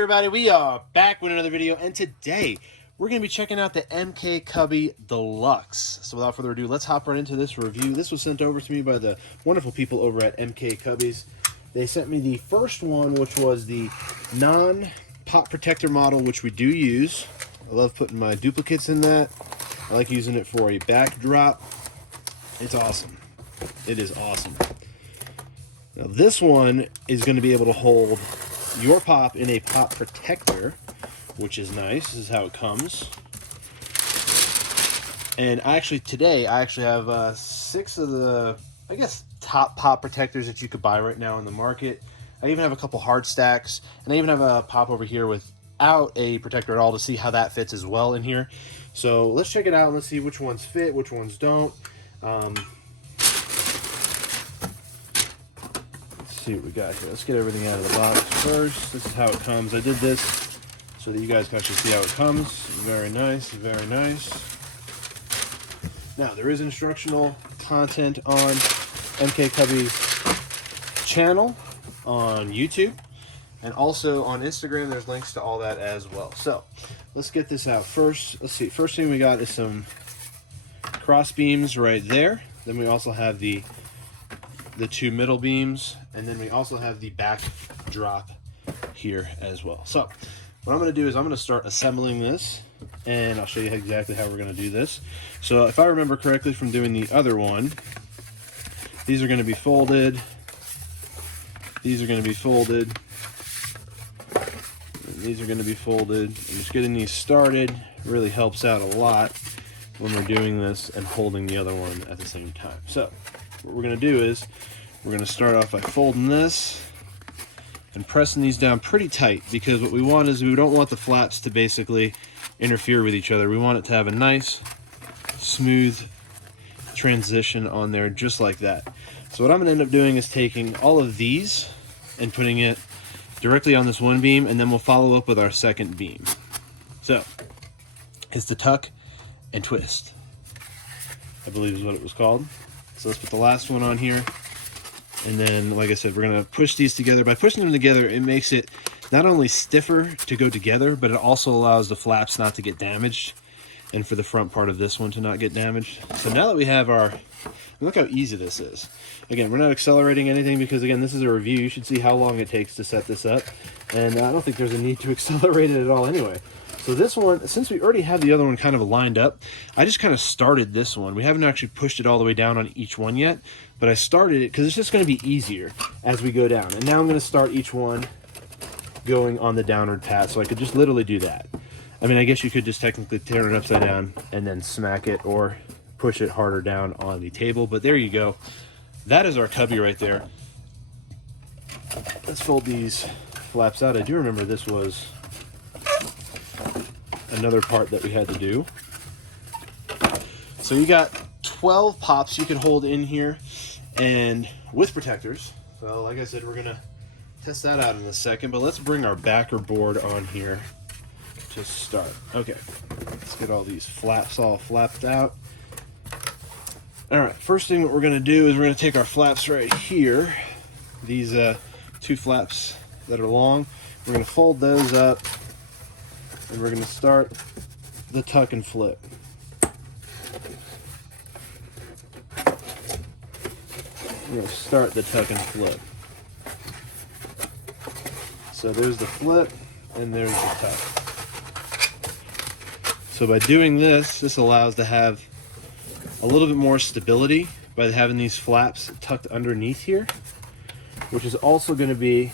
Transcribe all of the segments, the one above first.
Everybody, we are back with another video, and today we're going to be checking out the MK Kubbie Deluxe. So without further ado, let's hop right into this review. This was sent over to me by the wonderful people over at MK Kubbies. They sent me the first one, which was the non-pop protector model, which we do use. I love putting my duplicates in that. I like using it for a backdrop. It's awesome. It is awesome. Now this one is going to be able to hold your pop in a pop protector, which is nice. This is how it comes. And today I actually have 6 of the, I guess, top pop protectors that you could buy right now in the market. I even have a couple hard stacks, and I even have a pop over here without a protector at all to see how that fits as well in here. So let's check it out and let's see which ones fit, which ones don't. See what we got here. Let's get everything out of the box first. This is how it comes. I did this so that you guys can actually see how it comes. Very nice, very nice. Now, there is instructional content on MK Kubbie's channel on YouTube, and also on Instagram. There's links to all that as well. So let's get this out first. Let's see. First thing we got is some cross beams right there. Then we also have the 2 middle beams, and then we also have the back drop here as well. So what I'm going to do is I'm going to start assembling this, and I'll show you exactly how we're going to do this. So if I remember correctly from doing the other one, these are going to be folded, these are going to be folded, and these are going to be folded. And just getting these started really helps out a lot when we're doing this and holding the other one at the same time. So what we're going to do is we're going to start off by folding this and pressing these down pretty tight, because what we want is we don't want the flaps to basically interfere with each other. We want it to have a nice, smooth transition on there, just like that. So what I'm going to end up doing is taking all of these and putting it directly on this one beam, and then we'll follow up with our second beam. So it's the tuck and twist, I believe is what it was called. So let's put the last one on here, and then, like I said, we're going to push these together. By pushing them together, it makes it not only stiffer to go together, but it also allows the flaps not to get damaged, and for the front part of this one to not get damaged. So now that we have our, look how easy this is. Again, we're not accelerating anything because, again, this is a review. You should see how long it takes to set this up, and I don't think there's a need to accelerate it at all anyway. So this one, since we already have the other one kind of lined up, I just kind of started this one. We haven't actually pushed it all the way down on each one yet, but I started it because it's just going to be easier as we go down. And now I'm going to start each one going on the downward path, so I could just literally do that. I mean, I guess you could just technically turn it upside down and then smack it or push it harder down on the table, but there you go. That is our Kubbie right there. Let's fold these flaps out. I do remember this was another part that we had to do. So you got 12 pops you can hold in here, and with protectors. So like I said, we're gonna test that out in a second, but let's bring our backer board on here to start. Okay, let's get all these flaps all flapped out. All right, first thing what we're gonna do is we're gonna take our flaps right here, these 2 flaps that are long. We're gonna fold those up, and we're going to start the tuck and flip. We're going to start the tuck and flip. So there's the flip, and there's the tuck. So by doing this, this allows to have a little bit more stability by having these flaps tucked underneath here, which is also going to be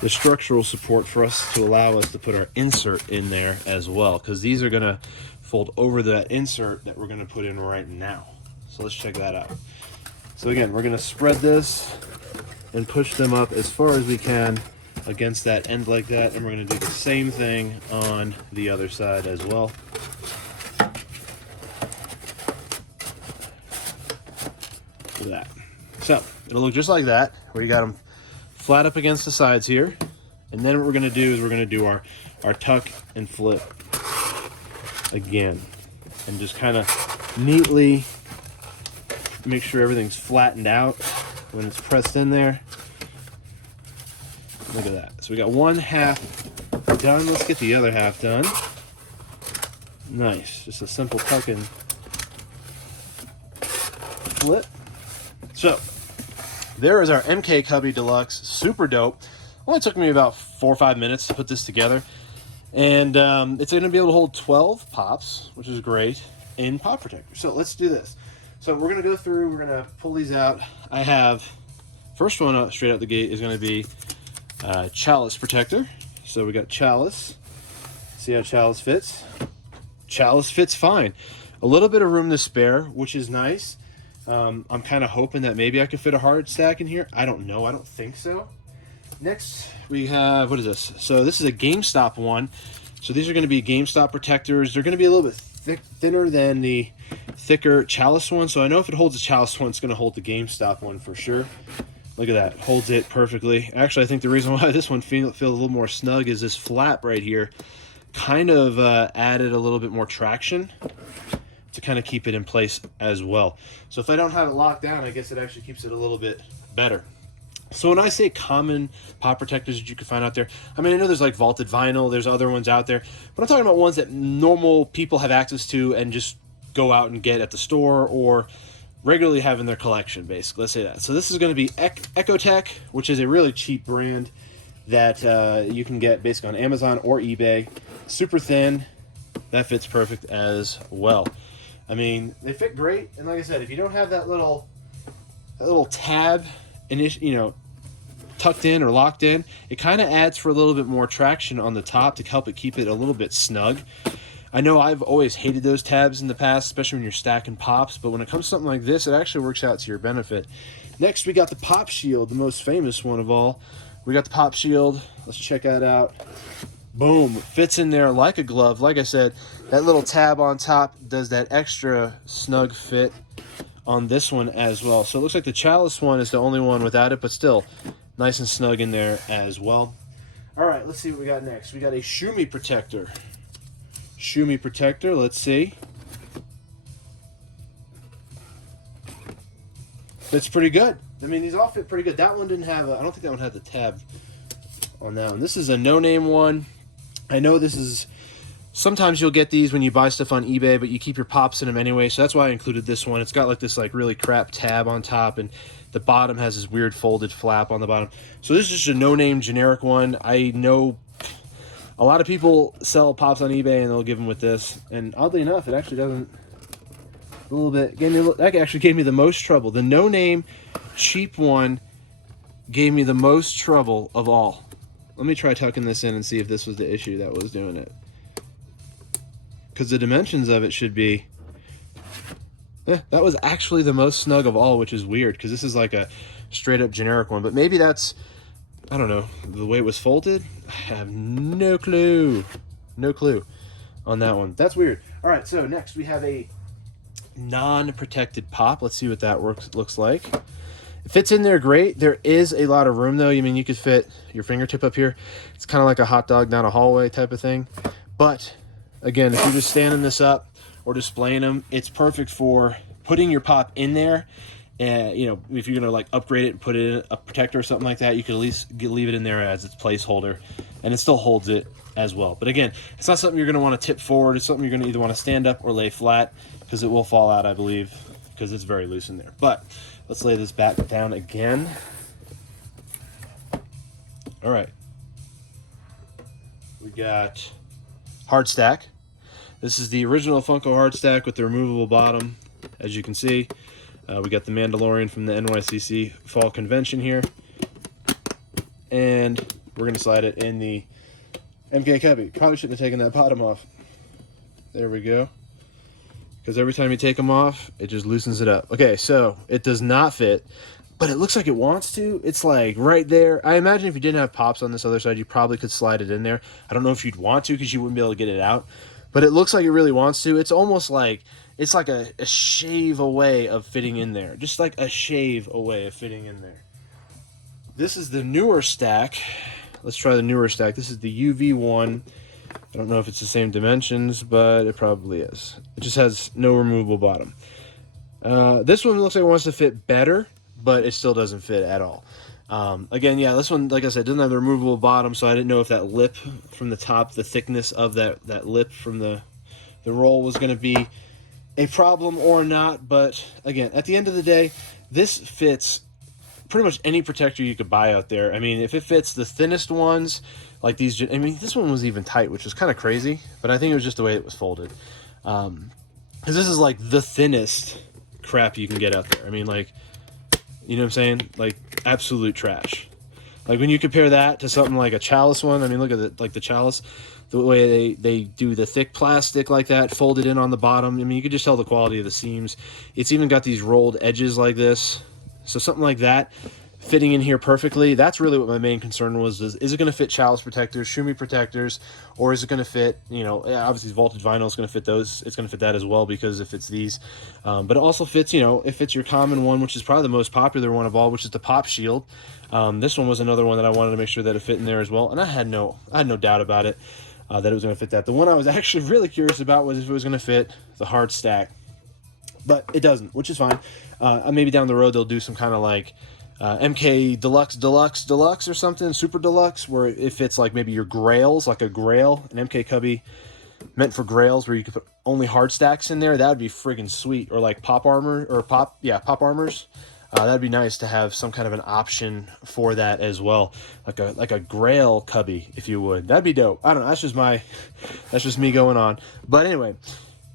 the structural support for us to allow us to put our insert in there as well, because these are going to fold over that insert that we're going to put in right now. So let's check that out. So again, we're going to spread this and push them up as far as we can against that end like that, and we're going to do the same thing on the other side as well. Look at that. So it'll look just like that, where you got them flat up against the sides here, and then what we're going to do is we're going to do our tuck and flip again, and just kind of neatly make sure everything's flattened out when it's pressed in there. Look at that. So we got one half done. Let's get the other half done. Nice. Just a simple tuck and flip. So there is our MK Kubbie Deluxe. Super dope. Only took me about 4 or 5 minutes to put this together. And it's going to be able to hold 12 pops, which is great, in pop protector. So let's do this. So we're going to go through, we're going to pull these out. I have, first one up straight out the gate is going to be Chalice protector. So we got Chalice. See how Chalice fits? Chalice fits fine. A little bit of room to spare, which is nice. I'm kind of hoping that maybe I could fit a hard stack in here. I don't know. I don't think so. Next, we have, what is this? So this is a GameStop one. So these are going to be GameStop protectors. They're going to be a little bit thinner than the thicker Chalice one. So I know if it holds the Chalice one, it's going to hold the GameStop one for sure. Look at that. Holds it perfectly. Actually, I think the reason why this one feels a little more snug is this flap right here kind of added a little bit more traction to kind of keep it in place as well. So if I don't have it locked down, I guess it actually keeps it a little bit better. So when I say common pop protectors that you can find out there, I mean, I know there's like vaulted vinyl, there's other ones out there, but I'm talking about ones that normal people have access to and just go out and get at the store or regularly have in their collection, basically. Let's say that. So this is going to be Ecotech, which is a really cheap brand that you can get basically on Amazon or eBay. Super thin. That fits perfect as well. I mean, they fit great, and like I said, if you don't have that little tab, tucked in or locked in, it kind of adds for a little bit more traction on the top to help it keep it a little bit snug. I know I've always hated those tabs in the past, especially when you're stacking pops, but when it comes to something like this, it actually works out to your benefit. Next, we got the Pop Shield, the most famous one of all. We got the Pop Shield. Let's check that out. Boom, fits in there like a glove. Like I said, that little tab on top does that extra snug fit on this one as well. So it looks like the Chalice one is the only one without it, but still nice and snug in there as well. All right, let's see what we got next. We got a Shumi protector. Shumi protector, let's see. Fits pretty good. I mean, these all fit pretty good. That one didn't have I don't think that one had the tab on that one. This is a no-name one. I know this is, sometimes you'll get these when you buy stuff on eBay, but you keep your pops in them anyway, so that's why I included this one. It's got like this like really crap tab on top, and the bottom has this weird folded flap on the bottom. So this is just a no-name generic one. I know a lot of people sell pops on eBay and they'll give them with this, and oddly enough, it actually doesn't, a little bit, that actually gave me the most trouble. The no-name cheap one gave me the most trouble of all. Let me try tucking this in and see if this was the issue that was doing it. Because the dimensions of it should be... that was actually the most snug of all, which is weird, because this is like a straight up generic one. But maybe that's, I don't know, the way it was folded? I have no clue. No clue on that one. That's weird. All right, so next we have a non-protected pop. Let's see what that looks like. It fits in there great. There is a lot of room though. I mean, you could fit your fingertip up here. It's kind of like a hot dog down a hallway type of thing. But again, if you're just standing this up or displaying them, it's perfect for putting your pop in there. And if you're gonna like upgrade it and put it in a protector or something like that, you can at least leave it in there as its placeholder, and it still holds it as well. But again, it's not something you're gonna want to tip forward. It's something you're gonna either want to stand up or lay flat, because it will fall out, I believe, because it's very loose in there. But let's lay this back down again. All right. We got hard stack. This is the original Funko hard stack with the removable bottom, as you can see. We got the Mandalorian from the NYCC Fall Convention here. And we're going to slide it in the MK Kubbie. Probably shouldn't have taken that bottom off. There we go. Because every time you take them off, it just loosens it up. Okay, so it does not fit, but it looks like it wants to. It's like right there. I imagine if you didn't have pops on this other side, you probably could slide it in there. I don't know if you'd want to, because you wouldn't be able to get it out. But it looks like it really wants to. It's almost like, it's like a shave away of fitting in there. Just like a shave away of fitting in there. This is the newer stack. Let's try the newer stack. This is the UV one. I don't know if it's the same dimensions, but it probably is. It just has no removable bottom. This one looks like it wants to fit better, but it still doesn't fit at all. Again, yeah, this one, like I said, doesn't have the removable bottom, so I didn't know if that lip from the top, the thickness of that lip from the roll was going to be a problem or not. But again, at the end of the day, this fits pretty much any protector you could buy out there. I mean, if it fits the thinnest ones, like these, I mean, this one was even tight, which was kind of crazy, but I think it was just the way it was folded. Because this is like the thinnest crap you can get out there. I mean, like, you know what I'm saying? Like, absolute trash. Like, when you compare that to something like a chalice one, I mean, look at it, like the chalice, the way they do the thick plastic like that, folded in on the bottom. I mean, you could just tell the quality of the seams. It's even got these rolled edges like this. So something like that fitting in here perfectly, that's really what my main concern was. Is it going to fit chalice protectors, shumi protectors, or is it going to fit, you know, obviously voltage vinyl is going to fit those. It's going to fit that as well because it fits these. But it also fits, you know, it fits your common one, which is probably the most popular one of all, which is the pop shield. This one was another one that I wanted to make sure that it fit in there as well. And I had no doubt about it, that it was going to fit that. The one I was actually really curious about was if it was going to fit the hard stack. But it doesn't, which is fine. Maybe down the road they'll do some kind of like MK Deluxe or something, Super Deluxe, where it fits like maybe your grails, like a grail, an MK Kubbie meant for grails, where you could put only hard stacks in there. That would be friggin' sweet. Or like pop armor, or pop armors. That'd be nice to have some kind of an option for that as well, like a grail Kubbie, if you would. That'd be dope. I don't know. That's just me going on. But anyway.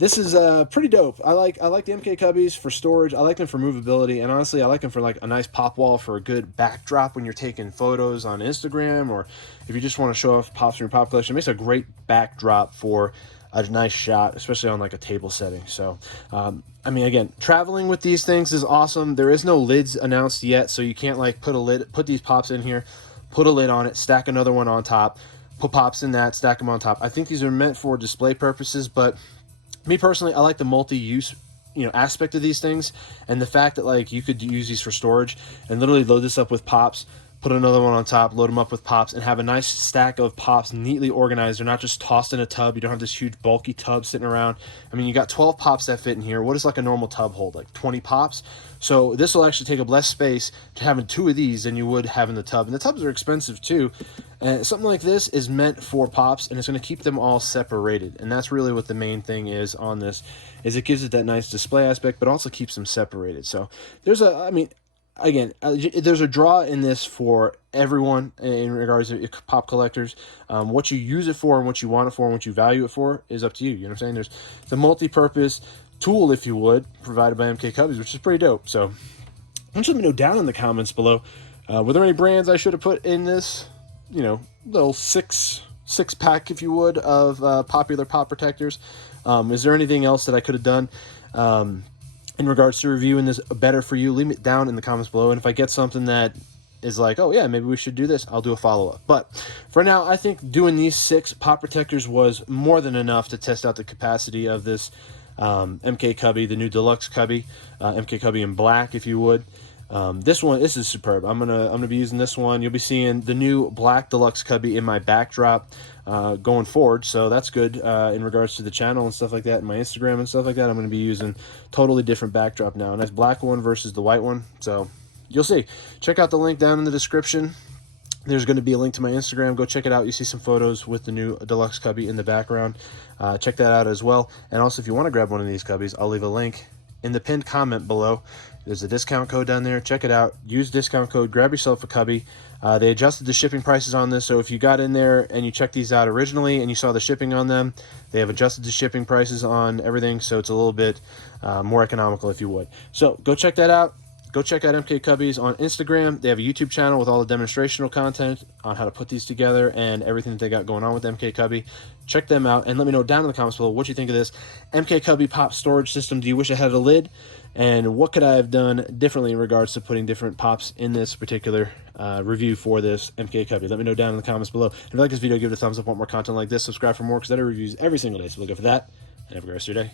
This is pretty dope. I like the MK Cubbies for storage. I like them for movability, and honestly, I like them for like a nice pop wall for a good backdrop when you're taking photos on Instagram, or if you just want to show off pops from your pop collection. It makes a great backdrop for a nice shot, especially on like a table setting. So, I mean, again, traveling with these things is awesome. There is no lids announced yet, so you can't like put these pops in here, put a lid on it, stack another one on top, put pops in that, stack them on top. I think these are meant for display purposes, but me personally, I like the multi-use, you know, aspect of these things, and the fact that like you could use these for storage and literally load this up with pops, put another one on top, load them up with pops, and have a nice stack of pops neatly organized. They're not just tossed in a tub. You don't have this huge bulky tub sitting around. I mean, you got 12 pops that fit in here. What does like a normal tub hold? Like 20 pops? So this will actually take up less space to having 2 of these than you would having the tub. And the tubs are expensive too. And something like this is meant for pops, and it's going to keep them all separated. And that's really what the main thing is on this, is it gives it that nice display aspect, but also keeps them separated. So there's again, there's a draw in this for everyone in regards to pop collectors. What you use it for and what you want it for and what you value it for is up to you. You know what I'm saying? There's the multi-purpose tool, if you would, provided by MK Cubbies, which is pretty dope. So why don't you let me know down in the comments below, were there any brands I should have put in this, you know, little six pack, if you would, of popular pop protectors? Is there anything else that I could have done in regards to reviewing this better for you? Leave it down in the comments below, and if I get something that is like, oh yeah, maybe we should do this, I'll do a follow-up. But for now, I think doing these 6 pop protectors was more than enough to test out the capacity of this MK Kubbie, the new Deluxe Kubbie, MK Kubbie in black, if you would. This is superb. I'm gonna be using this one. You'll be seeing the new black Deluxe Kubbie in my backdrop going forward, so that's good in regards to the channel and stuff like that, and my Instagram and stuff like that. I'm gonna be using totally different backdrop now, and that's black one versus the white one. So you'll see. Check out the link down in the description. There's going to be a link to my Instagram. Go check it out. You see some photos with the new Deluxe Kubbie in the background. Check that out as well. And also, if you want to grab one of these Cubbies, I'll leave a link in the pinned comment below. There's a discount code down there. Check it out. Use discount code. Grab yourself a Kubbie. They adjusted the shipping prices on this, so if you got in there and you checked these out originally and you saw the shipping on them, they have adjusted the shipping prices on everything, so it's a little bit more economical, if you would. So go check that out. Go check out MK Cubbies on Instagram. They have a YouTube channel with all the demonstrational content on how to put these together and everything that they got going on with MK Kubbie. Check them out and let me know down in the comments below what you think of this MK Kubbie pop storage system. Do you wish I had a lid? And what could I have done differently in regards to putting different pops in this particular review for this MK Kubbie? Let me know down in the comments below. If you like this video, give it a thumbs up. Want more content like this, subscribe for more, because I do reviews every single day. So look out for that, and have a great rest of your day.